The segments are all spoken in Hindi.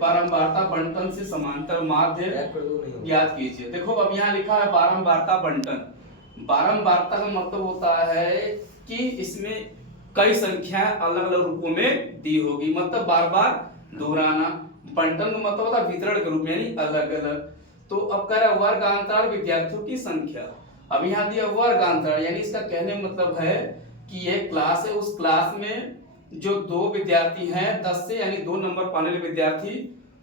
बारंबारता बंटन से समांतर माध्य ज्ञात कीजिए। देखो अब यहाँ लिखा है बारंबारता बंटन। बारंबारता का मतलब होता है कि इसमें कई संख्याएं अलग अलग रूपों में दी होगी, मतलब बार बार दोहराना। बंटन का मतलब होता है वितरण के रूप में, यानी अलग अलग। तो अब कह रहा वर्गांतराल विद्यार्थियों की संख्या। अब यहाँ दिया वर्गांतराल, यानी इसका कहने का मतलब है कि ये क्लास है, उस क्लास में जो दो विद्यार्थी हैं 10 से, यानी 2 नंबर पाने वाले विद्यार्थी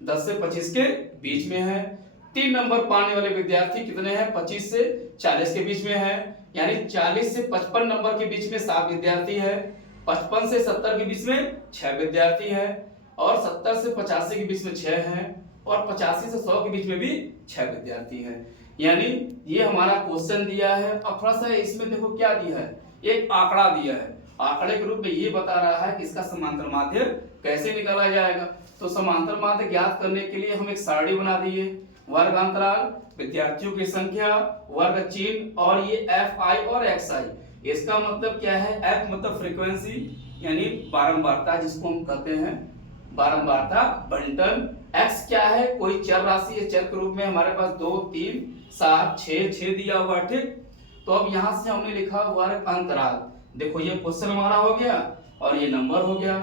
10 से 25 के बीच में है। 3 नंबर पाने वाले विद्यार्थी कितने हैं? 25 से 40 के बीच में है, यानी 40 से 55 नंबर के बीच में 7 विद्यार्थी है। 55 से 70 के बीच में 6 विद्यार्थी है, और 70 से 85 के बीच में 6 है, और 85 से 100 के बीच में भी 6 विद्यार्थी है। यानी ये हमारा क्वेश्चन दिया है। अब थोड़ा सा इसमें देखो क्या दिया है, एक आंकड़ा दिया है। आंकड़े के रूप में ये बता रहा है कि इसका समांतर माध्य कैसे निकाला जाएगा। तो समांतर माध्य ज्ञात करने के लिए हम एक सारणी बना दिए। वर्गांतराल, विद्यार्थियों की संख्या, वर्ग चिन्ह, और ये एफ आई और एक्स आई। इसका मतलब क्या है? एफ मतलब फ्रीक्वेंसी, यानी बारंबारता, जिसको हम कहते हैं बारंबारता बंटन। एक्स क्या है? कोई चर राशि है, चर के रूप में हमारे पास 2, 3, 7, 6 दिया हुआ, ठीक। तो अब यहां से हमने लिखा वर्ग अंतराल। देखो ये क्वेश्चन हमारा हो गया और ये नंबर हो गया।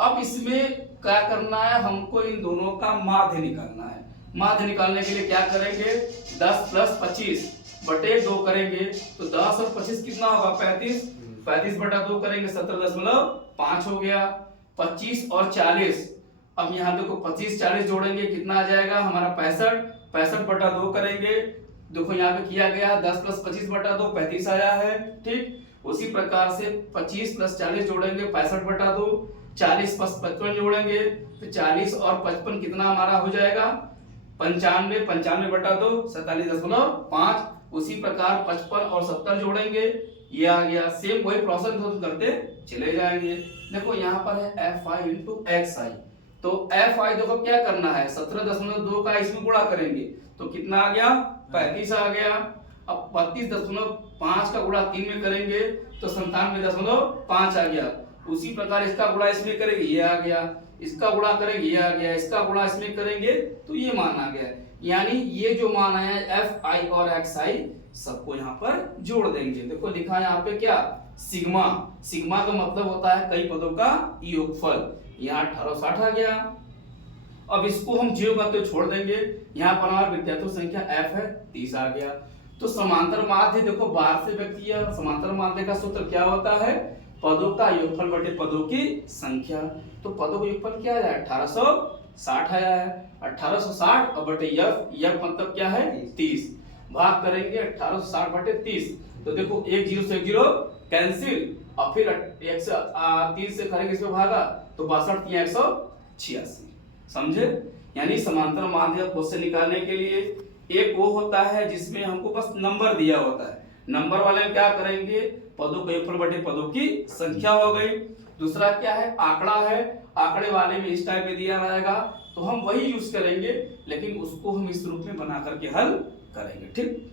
अब इसमें क्या करना है? हमको इन दोनों का माध्य निकालना है। माध्य निकालने के लिए क्या करेंगे? 10 + 25 बटे 2 करेंगे, तो 10 और 25 कितना होगा? 35। 35 बटा 2 करेंगे, 17.5 हो गया। 25 और 40, अब यहाँ देखो 25 40 जोड़ेंगे, कितना आ जाएगा हमारा? 65। 65 बटा 2 करेंगे, देखो यहाँ पे किया गया 10 + 25 बटा 2 35 आया है, ठीक। उसी प्रकार से 25 + 40 जोड़ेंगे, 65 बटा 2। 40 + 55 जोड़ेंगे, तो 40 और 55 कितना हमारा हो जाएगा? 95। 95 बटा 2 47.5। उसी प्रकार 55 और 70 जोड़ेंगे, ये आ गया। सेम वही प्रोसेस हम करते चले जाएंगे। देखो यहाँ पर है एफ आई इंटू एक्स आई। तो एफ आई देखो क्या करना है? 17.2 का इसमें गुणा करेंगे, तो कितना आ गया? 35 आ गया। अब 32.5 का गुणा 3 में करेंगे, तो 97.5 आ गया। उसी प्रकार इसका गुणा इसमें करेंगे, ये आ गया। इसका गुणा करेंगे, ये आ गया। इसका गुणा इसमें करेंगे, तो ये मान आ गया। यानी ये जो मान आया है एफ आई और एक्स आई, सबको यहाँ पर जोड़ देंगे। देखो लिखा है यहाँ पे क्या? सिग्मा। सिग्मा का मतलब होता है कई पदों का योगफल। यहाँ 1860 आ गया। अब इसको हम जीरो करते हुए छोड़ देंगे। यहाँ पर हमारा विद्यार्थियों संख्या एफ है, 30 आ गया। तो समांतर माध्य देखो बाहर से व्यक्त किया। समांतर माध्य का सूत्र क्या होता है? पदों का योगफल बटे पदों की संख्या। तो पदों का योगफल क्या है? 1860 आया है। 1860 और बटे यफ, यफ मतलब क्या है? 30। भाग करेंगे 1860 बटे 30, तो देखो 1 0 से 1 0 कैंसिल, और फिर 1 से 30 से करेंगे इसमें भागा, तो 62 3 186। समझे? यानी समांतर माध्य क्वेश्चन निकालने के लिए एक वो होता है जिसमें हमको बस नंबर दिया होता है। नंबर वाले में क्या करेंगे? पदों का योगफल बटे पदों की संख्या हो गई। दूसरा क्या है? आंकड़ा है। आंकड़े वाले में इस टाइप में दिया रहेगा, तो हम वही यूज करेंगे, लेकिन उसको हम इस रूप में बना करके हल करेंगे, ठीक।